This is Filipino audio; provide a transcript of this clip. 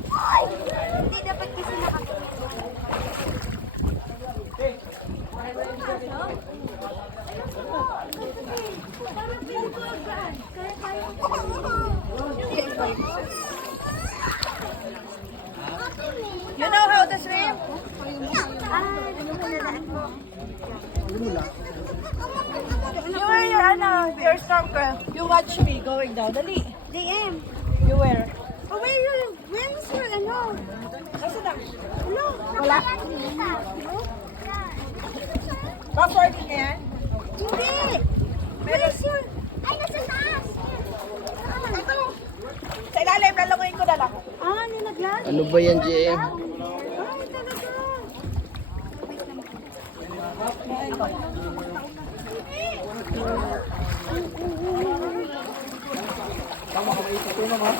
Hindi dapat kasi nakatulog. Parang pinagkagaan. Kaya tayo. You know how to swim? You wear your snorkel. You watch me going down. Dali. JM. You wear. Oh, where is your ano? Kasi na. Ano? Wala? Password niya yan? Hindi. Where is your... Ay, nasa taas. Ito. Sa ilalim, lalangoyin ko na lang. Ah, nilaglag? Ano ba yan, JM? Ay, talaga. Tama ka maisip ko naman.